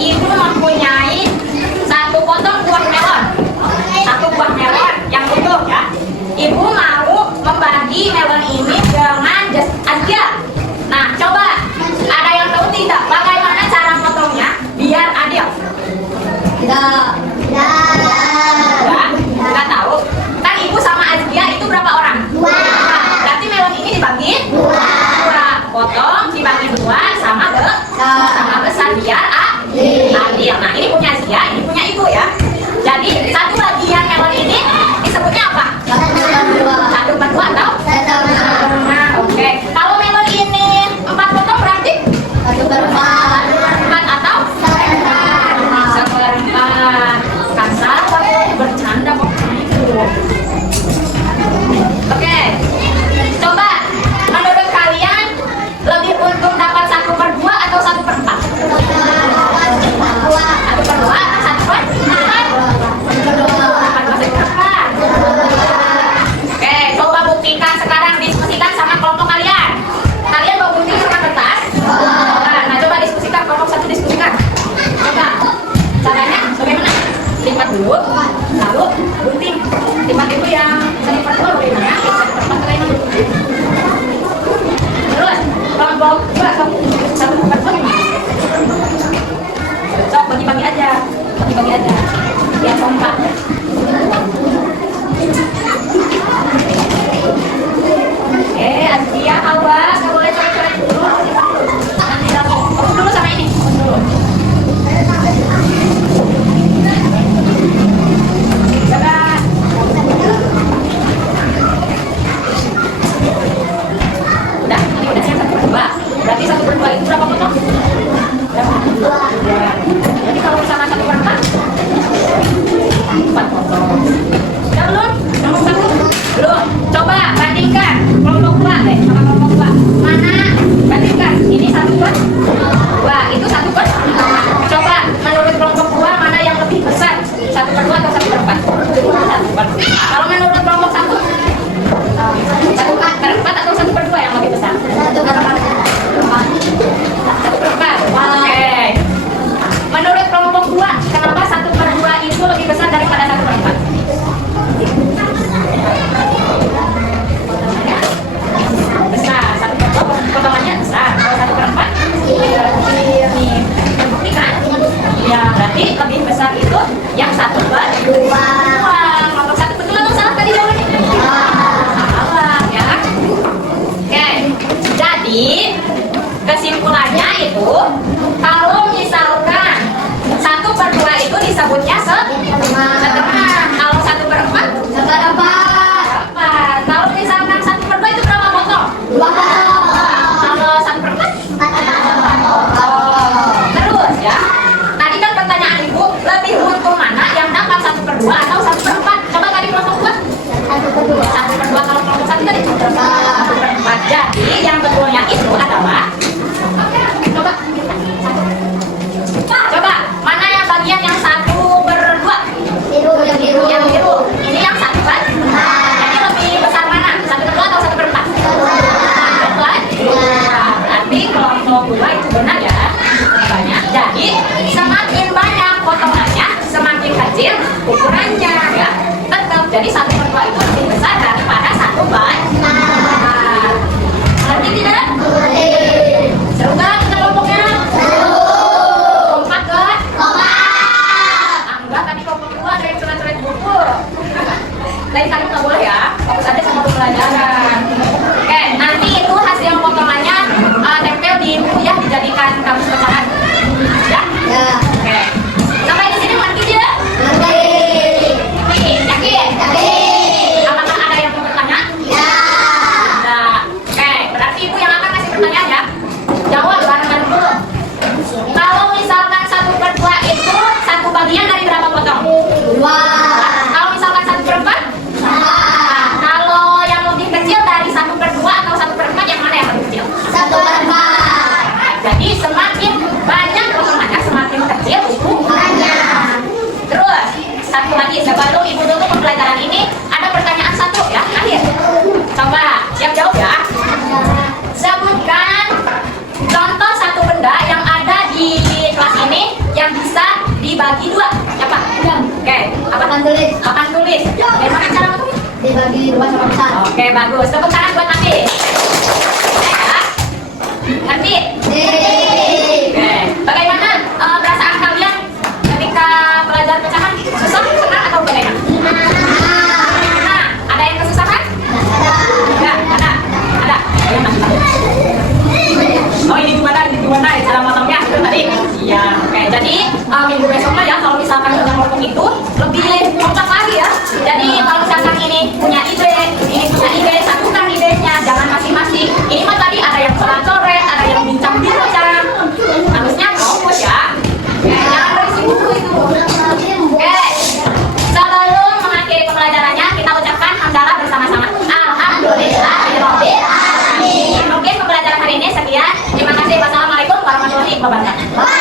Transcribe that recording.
Ibu mempunyai satu potong buah melon, satu buah melon yang utuh ya. Ibu mau membagi melon ini dengan Azkia. Nah, coba ada yang tahu tidak bagaimana cara potongnya biar adil? Tidak. Nggak tahu. Kan ibu sama Azkia itu berapa orang? Dua. Berarti melon ini dibagi dua. Potong dibagi dua sama besar biar adil. Nah, ini punya Azkia, ini punya ibu ya. Jadi satu bagian melon ini disebutnya apa? Satu per dua atau? Nah, oke. Kalau melon ini 4 potong berarti? 1/4 atau? 1/4. Kasar bercanda kok gitu. Oke. Coba menurut kalian lebih untung dapat 1/2 atau 1/4? 1/2 atau 1/4? Oke, coba buktikan sekarang, diskusikan sama kelompok kalian. Kalian mau bukti sama kertas? Nah, coba diskusikan, kelompok 1 diskusikan. Coba caranya bagaimana? Lipat dulu, lalu gunting. Lipat itu yang 1/2 bagaimana? 1/4 bagaimana? Terus kelompok 2 1/4 bagaimana? Coba bagi-bagi aja, biar kompak. Azkia, awas, nggak boleh coret-coret dulu. Nanti fokus dulu sama ini, fokus dulu. Coba. Udah, ini udah siap 1/2. Berarti 1/2 itu berapa potong? Berapa? 2. Jadi kalau sama 1/4, 4 potong. Udah belum? Nomor 1? Belum. Coba bandingkan kelompok 2 sama kelompok 2. Mana? Bandingkan. Ini 1/2, itu 1/4. Coba menurut kelompok 2 mana yang lebih besar? 1/2 atau 1/4? 1/4. Kalau menurut kelompok 1? 1/4 atau 1/2 yang lebih besar? 1/4. Oke. Menurut kelompok 2, kenapa 1/2 itu lebih besar daripada 1/4? Besar, 1/2 potongannya besar. Kalau 1/4 ini membuktikan ya berarti lebih besar itu yang 1/2. Kelompok 1 betul atau salah tadi jawabannya? Salah ya. Oke, jadi kesimpulannya itu kalau misalkan 1/2 itu disebutnya setengah. Kalau 1/4 seperempat. Kalau misalkan 1/2 itu berapa potong? 2 potong. Kalau 1/4? Terus ya. Tadi kan pertanyaan ibu, lebih untung mana yang dapat 1/2 atau 1/4? Coba tadi kelompok 2? 1/2. Kalau kelompok 1 tadi? 1/4. Jadi yang betulnya itu adalah Coba mana yang bagian yang 1/2? Biru. Yang biru. Ini yang 1 kan? Jadi lebih besar mana? 1/2 atau 1/4? 1/2. Berarti kelompok 2 itu benar ya. Banyak. Jadi semakin banyak potongannya, semakin kecil ukurannya ya. Tetap. Jadi 1/2 itu lebih besar daripada 1/4. Ngerti tidak? Seru nggak kita kelompoknya? Kompak nggak? Enggak, tadi kelompok 2 ada yang coret-coret buku. Lain kali nggak boleh ya, fokus aja sama pembelajaran. Oke, nanti itu hasil potongannya tempel di buku ya, dijadikan kamus bacaan. Ya? Oke. Sampai di sini ngerti tidak? Yakin? Apakah ada yang mau bertanya? Nah, oke, berarti ibu yang akan kasih pertanyaan ya. Jawab barengan dulu. Kalau misalkan 1/2 itu satu bagian dari berapa potong? 2. Kalau misalkan 1/4? Kalau yang lebih kecil dari 1/2 atau 1/4 yang mana yang lebih kecil? 1/4. Jadi semakin banyak potongannya semakin kecil ukurannya. Terus satu lagi sebelum ibu tutup pembelajaran ini ada pertanyaan 1 ya akhir. Coba siap jawab ya. Sebutkan contoh satu benda yang ada di kelas ini dibagi dua sama besar. Oke, bagus. Tepuk tangan buat Mandi. Ya. Ngerti? Oke. Bagaimana perasaan kalian ketika belajar pecahan? Susah, senang atau bagaimana? Nah, ada yang kesusahan? Enggak, ada. Ayo, masih tahu. Oh, ini gimana cara motongnya itu tadi? Iya. Oke, jadi minggu besoknya ya kalau misalkan udah motong itu lebih kompak lagi ya. Jadi kalau misalkan ini punya ide, satukan idenya, jangan masing-masing. Ini mah tadi ada yang coret-coret, ada yang bincang-bincang. Harusnya fokus ya. Oke, jangan berisi buku itu. Oke, sebelum mengakhiri pembelajarannya, kita ucapkan hamdalah bersama-sama. Alhamdulillahirobbil alamin. Mungkin pembelajaran hari ini sekian. Terima kasih. Wassalamualaikum warahmatullahi wabarakatuh.